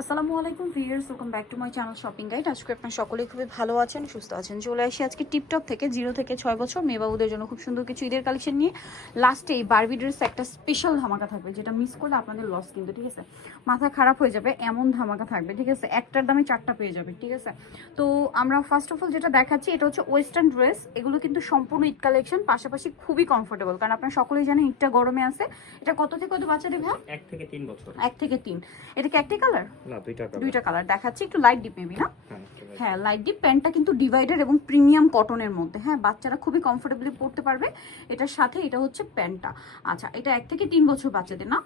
আসসালামু আলাইকুম viewers, welcome back to my channel shopping guide. আজকে আপনারা সকলেই খুবই ভালো আছেন, সুস্থ আছেন। চলে আসি আজকে টিপটপ থেকে 0 থেকে 6 বছর মেয়ে বাবুদের জন্য খুব সুন্দর কিছু ঈদের কালেকশন নিয়ে। লাস্টে এই বারবি ড্রেস একটা স্পেশাল ধামাকা থাকবে, যেটা মিস করলে আপনাদের লস কিন্তু, ঠিক আছে? মাথা খারাপ হয়ে যাবে এমন ধামাকা থাকবে, ঠিক আছে? একটার দামে 4টা পেয়ে যাবে, ঠিক আছে? তো আমরা ফার্স্ট অফ অল যেটা দেখাচ্ছি, এটা হচ্ছে ওয়েস্টার্ন ড্রেস। এগুলো কিন্তু সম্পূর্ণ ঈদ কালেকশন, পাশাপাশি খুবই কমফোর্টেবল, কারণ আপনারা সকলেই জানেন ঈদটা গরমে আছে। এটা কত থেকে কত বাচ্চাদের ভাই? 1 থেকে 3 বছর। 1 থেকে 3। এটা কি একটাই কালার? না, দুইটা কালার দেখাচ্ছি, একটু লাইট ডিপ মেবি না? হ্যাঁ, হ্যাঁ, লাইট ডিপ। প্যান্টটা কিন্তু ডিভাইডার এবং প্রিমিয়াম কটনের মধ্যে। হ্যাঁ, বাচ্চারা খুবই কমফোর্টেবলি পরতে পারবে এটার সাথে। এটা হচ্ছে প্যান্টটা। আচ্ছা, এটা 1 থেকে 3 বছর বাচ্চাদের না?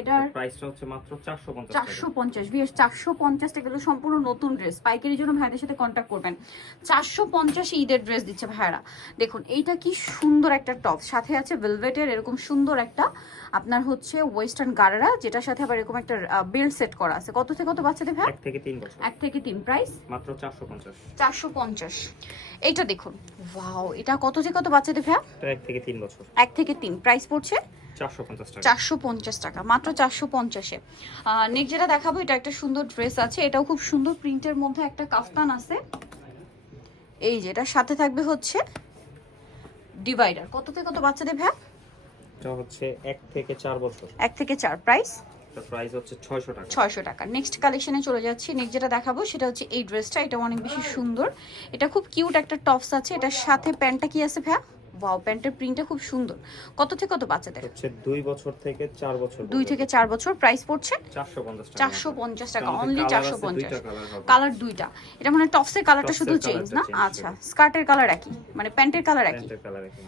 এটার প্রাইসটা হচ্ছে মাত্র 450 টাকা। 450 বিএস 450 টাকা। এগুলো সম্পূর্ণ নতুন ড্রেস, পাইকারির জন্য ভাইদের সাথে কন্ট্যাক্ট করবেন। 450 ঈদের ড্রেস দিচ্ছে ভাইরা। দেখুন এইটা কি সুন্দর একটা টপ, সাথে আছে ভেলভেটের এরকম সুন্দর একটা আপনার হচ্ছে ওয়েস্টার্ন গারারা, যেটার সাথে আবার এরকম একটা বেল্ট সেট করা আছে। কত থেকে কত বাচ্চাদের ভাই? 1 থেকে 3 বছর। 1 থেকে 3। প্রাইস মাত্র 450। 450। এইটা দেখুন, ওয়াও, এটা কত থেকে কত বাচ্চাদের ভাই? এটা 1 থেকে 3 বছর। 1 থেকে 3। প্রাইস পড়ছে 450 টাকা। 450 টাকা, মাত্র 450-এ। নেক্সট যেটা দেখাবো, এটা একটা সুন্দর ড্রেস আছে, এটাও খুব সুন্দর প্রিন্টের মধ্যে একটা কাফতান আছে। এই যে এটার সাথে থাকবে হচ্ছে ডিভাইডার। কত থেকে কত বাচ্চাদের ভাই? এটা হচ্ছে 1 থেকে 4 বছর। 1 থেকে 4। প্রাইস এটা প্রাইস হচ্ছে 600 টাকা। 600 টাকা। নেক্সট কালেকশনে চলে যাচ্ছি। নেক্সট যেটা দেখাবো সেটা হচ্ছে এই ড্রেসটা। এটা অনেক বেশি সুন্দর, এটা খুব কিউট একটা টপস আছে। এটার সাথে প্যান্টটা কি আছে ভাই? ওয়াও, প্যান্টের প্রিন্টটা খুব সুন্দর। কত থেকে কত বাচ্চাদের? হচ্ছে 2 বছর থেকে 4 বছর। 2 থেকে 4 বছর। প্রাইস পড়ছে 450 টাকা। 450 টাকা, অনলি দুইটা 450। কালার হবে। কালার দুইটা। এটা মানে টপসের কালারটা শুধু টপসের চেঞ্জ না? কালারটা চেঞ্জ আচ্ছা, শুধু। স্কার্টের কালার একই, মানে প্যান্টের কালার একই। প্যান্টের কালার একই।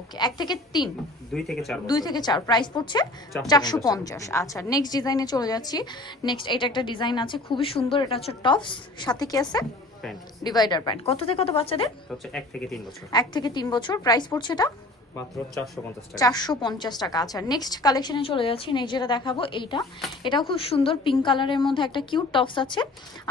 ওকে, 1 থেকে 3। 2 থেকে 4 2 বছর। থেকে 4। প্রাইস পড়ছে 450। আচ্ছা, নেক্সট ডিজাইনে চলে যাচ্ছি। নেক্সট এটা একটা ডিজাইন আছে খুবই সুন্দর, এটা হচ্ছে টপস, সাথে কি আছে? প্যান্ট। Divider pant. কত থেকে কত বাচ্চাদের? এটা হচ্ছে 1 থেকে 3 বছর। 1 থেকে 3 বছর। প্রাইস পড়ছে এটা মাত্র 450 টাকা। 450 টাকা। আচ্ছা, নেক্সট কালেকশনে চলে যাচ্ছি। নেক্সট যেটা দেখাবো এইটা, এটাও খুব সুন্দর পিঙ্ক কালারের মধ্যে একটা কিউট টপস আছে,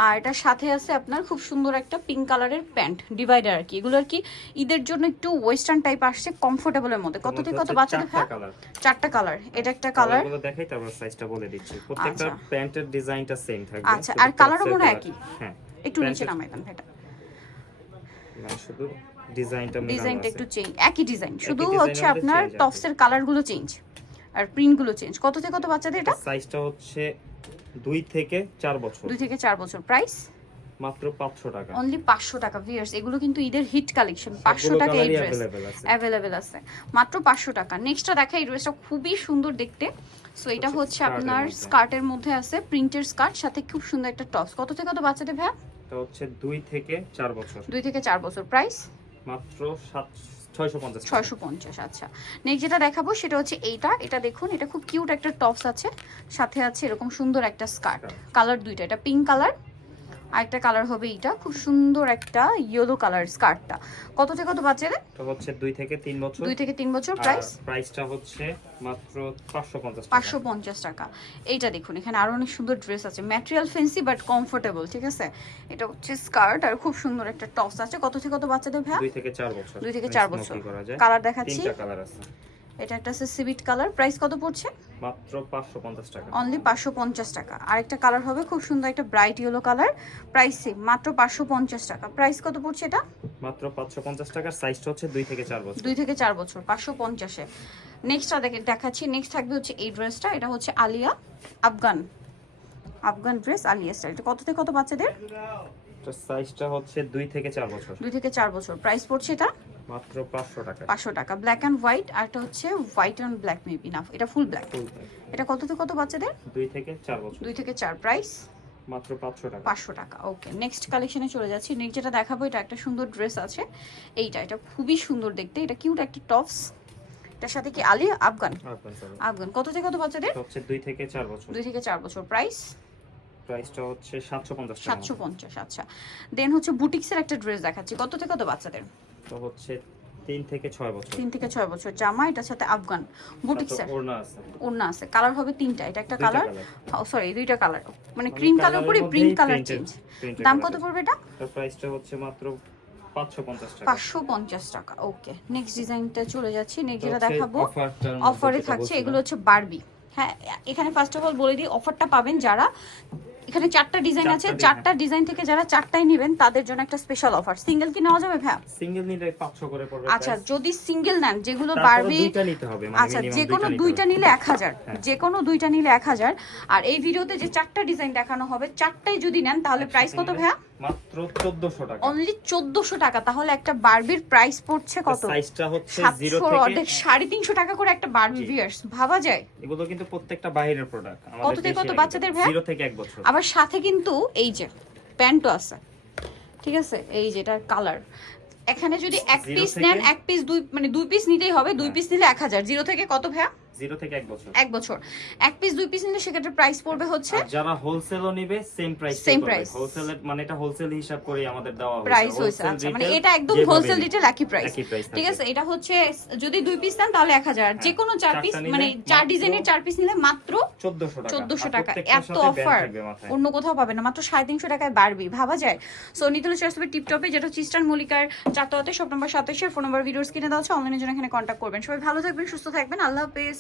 আর এটার সাথে আছে আপনার খুব সুন্দর একটা পিঙ্ক কালারের প্যান্ট, ডিভাইডার আর কি। এগুলো আর কি ঈদের জন্য একটু ওয়েস্টার্ন টাইপ আসছে, কমফোর্টেবলের মধ্যে। কত থেকে কত বাচ্চাদের ভাই? 4টা কালার। এটা একটা কালার। কালারগুলো দেখাই, তারপর সাইজটা বলে দিচ্ছি। প্রত্যেকটা আচ্ছা। প্যান্টের ডিজাইনটা সেম থাকবে। আচ্ছা, আর কালারও মনে হয় একই। হ্যাঁ, একটু নিচে নামাই দেন ভাইটা, মানে শুধু ডিজাইনটা ডিজাইনটা একটু চেঞ্জ, একই ডিজাইন, শুধু ডিজাইনের হচ্ছে মধ্যে আপনার change আছে। টপসের কালারগুলো চেঞ্জ আর প্রিন্টগুলো চেঞ্জ। কত থেকে কত বাচ্চাদের এটা? সাইজটা হচ্ছে 2 থেকে 4 বছর। 2 থেকে 4 বছর। প্রাইস মাত্র 500 টাকা। অনলি 500 টাকা। ভিউয়ার্স, এগুলো কিন্তু ঈদের হিট কালেকশন। 500 সবগুলো টাকা এই কালারই ড্রেস available আছে। অ্যাভেলেবেল আছে, মাত্র 500 টাকা। নেক্সটটা দেখা, এই ড্রেসটা খুবই সুন্দর দেখতে। সো এটা হচ্ছে আপনার স্কার্টের মধ্যে আছে, প্রিন্টের স্কার্ট, সাথে খুব সুন্দর একটা টপস। কত থেকে কত বাচ্চাদের ভাই? এটা হচ্ছে 2 থেকে 4 বছর। 2 থেকে 4 বছর। প্রাইস মাত্র 650 টাকা। 650। আচ্ছা, নেক্সট যেটা দেখাবো সেটা হচ্ছে এইটা। এটা দেখুন, এটা খুব কিউট একটা টপস আছে, সাথে আছে এরকম সুন্দর একটা স্কার্ট। কালার দুইটা, এটা পিঙ্ক কালার, আর একটা কালার হবে এইটা, খুব সুন্দর একটা ইয়েলো কালার স্কার্টটা। কত থেকে কত বাচ্চাদের? এটা হচ্ছে 2 থেকে 3 বছর। 2 থেকে 3 বছর। প্রাইস প্রাইসটা হচ্ছে মাত্র 550 টাকা। 550 টাকা। এইটা দেখুন, এখানে আরো অনেক সুন্দর ড্রেস আছে, ম্যাটেরিয়াল ফেন্সি বাট কমফোর্টেবল, ঠিক আছে? এটা হচ্ছে স্কার্ট, আর খুব সুন্দর একটা টপস আছে। কত থেকে কত বাচ্চাদের ভাই? 2 থেকে 4 বছর। 2 থেকে 4 বছর। কালার দেখাচ্ছি, 3টা কালার আছে। এটা একটা আছে সিভিট কালার। প্রাইস কত পড়ছে? মাত্র 550 টাকা। অনলি 550 টাকা। আরেকটা কালার হবে খুব সুন্দর একটা bright yellow colour, price same, মাত্র 550 টাকা। প্রাইস কত পড়ছে এটা? মাত্র 550 টাকা। সাইজটা হচ্ছে 2 থেকে 4 বছর। 2 থেকে 4 বছর, 550-এ। নেক্সটটা দেখাচ্ছি। নেক্সট থাকবে হচ্ছে এই ড্রেসটা। এটা হচ্ছে আলিয়া আফগান, আফগান ড্রেস আলিয়া স্টাইল। এটা কত থেকে কত বাচ্চাদের? তো সাইজটা হচ্ছে 2 থেকে 4 বছর। 2 থেকে 4 বছর। প্রাইস পড়ছে এটা মাত্র 500 টাকা। 500 টাকা। ব্ল্যাক অ্যান্ড হোয়াইট, আর এটা হচ্ছে হোয়াইট অ্যান্ড ব্ল্যাক মেবি না, এটা ফুল ব্ল্যাক। Full pant. এটা কত থেকে কত বাচ্চাদের? 2 থেকে 4 বছর। 2 থেকে 4। প্রাইস মাত্র 500 টাকা। 500 টাকা। ওকে, নেক্সট কালেকশনে চলে যাচ্ছি। নেক্সট যেটা দেখাবো, এটা একটা সুন্দর ড্রেস আছে এইটা, এটা খুবই সুন্দর দেখতে, এটা কিউট একটা টপস। এটার সাথে কি আলিয়া আফগান, আফগান। কত থেকে কত বাচ্চাদের? এটা হচ্ছে 2 থেকে 4 বছর। 2 থেকে 4 বছর। প্রাইস প্রাইসটা হচ্ছে 750 টাকা। 750। আচ্ছা, দেন হচ্ছে বুটিক্সের একটা ড্রেস দেখাচ্ছি। কত থেকে কত বাচ্চাদের? তো হচ্ছে 3 থেকে 6 বছর। 3 থেকে 6 বছর। জামা, এটার সাথে আফগান বুটিক্সের ওড়না আছে। ওড়না আছে। কালার হবে 3টা, এটা একটা দুইটা কালার, colour। সরি 2টা কালার, মানে মানে ক্রিম কালার colour-এর করে মধ্যেই print colour printed- change. printed দাম colour কত আছে। পড়বে এটা? এটার প্রাইসটা হচ্ছে মাত্র 550 টাকা। 550 টাকা। ওকে, নেক্সট ডিজাইনটা চলে যাচ্ছি। নেক্সট যেটা এটা হচ্ছে দেখাবো offer-টার মধ্যে অফারে যেটা থাকছে, বলছিলাম। এগুলো হচ্ছে বারবি। হ্যাঁ, এখানে ফার্স্ট অফ অল বলে দিই, অফারটা পাবেন যারা এখানে 4টা ডিজাইন আছে, চারটা 4টা ডিজাইন থেকে যারা 4টাই নেবেন তাদের জন্য একটা স্পেশাল অফার। সিঙ্গেল কি নেওয়া যাবে ভাই? সিঙ্গেল নিলে 500 করে পড়বে। আচ্ছা যদি সিঙ্গেল নেন, যেগুলো তারপরে বারবি, দুইটা নিতে হবে, মানে আচ্ছা minimum যে কোনো দুইটা নিতে নিলে 1000, হ্যাঁ। যে কোনো দুইটা নিলে 1000। আর এই ভিডিওতে যে 4টা ডিজাইন দেখানো হবে 4টাই যদি নেন তাহলে হবে। প্রাইস কত একসাথে ভাইয়া? নিলে মাত্র 1400 টাকা। অনলি 1400 টাকা। তাহলে একটা বারবির প্রাইস পড়ছে কত? সাইজটা হচ্ছে 0 700 থেকে অর্ধেক 350 টাকা করে একটা বারবি ভিউয়ার্স, ভাবা যায়? এগুলো কিন্তু প্রত্যেকটা বাইরের প্রোডাক্ট। কত থেকে কত বাচ্চাদের ভাই? 0 থেকে 1 বছর। আবার সাথে কিন্তু এই যে প্যান্টও আছে, ঠিক আছে? এই যেটা কালার, এখানে যদি এক 0 পিস থেকে- নেন, এক পিস দুই মানে দুই পিস নিতেই হবে, দুই পিস নিলে 1000। 0 থেকে কত ভাইয়া? 0 থেকে 1 বছর। 1 বছর। এক পিস দুই পিস নিলে সেক্ষেত্রে প্রাইস পড়বে হচ্ছে আর যারা হোলসেলও নেবে সেম প্রাইস। Same price। হোলসেলের মানে এটা হোলসেল হিসাব করে আমাদের দেওয়া হয়েছে। প্রাইস হইছে। Wholesale আচ্ছা মানে retail এটা একদম যেভাবে হোলসেল নেবে, রিটেল একই প্রাইস, একই price ঠিক থাকবে। আছে? এটা হচ্ছে যদি দুই পিস নেন তাহলে 1000, যে কোনো 4 পিস চারটা নিলে মানে 4 মাত্র ডিজাইনের 4 পিস নিলে মাত্র 1400 টাকা। 1400 আর টাকা। প্রত্যেকটার এত সাথে band অফার থাকবে মাথায়। অন্য কোথাও পাবে না, মাত্র 350 টাকায় বারবি, ভাবা যায়? সো নিতলে চার্সবে টিপটপে, যেটা হচ্ছে ইস্টার্ন মল্লিকার 4 shop number 27, phone number videos কিনে দেওয়া হচ্ছে, অনলাইনের জন্য এখানে কন্ট্যাক্ট করবেন। সবাই ভালো থাকবেন, সুস্থ থাকবেন, আল্লাহ হাফেজ।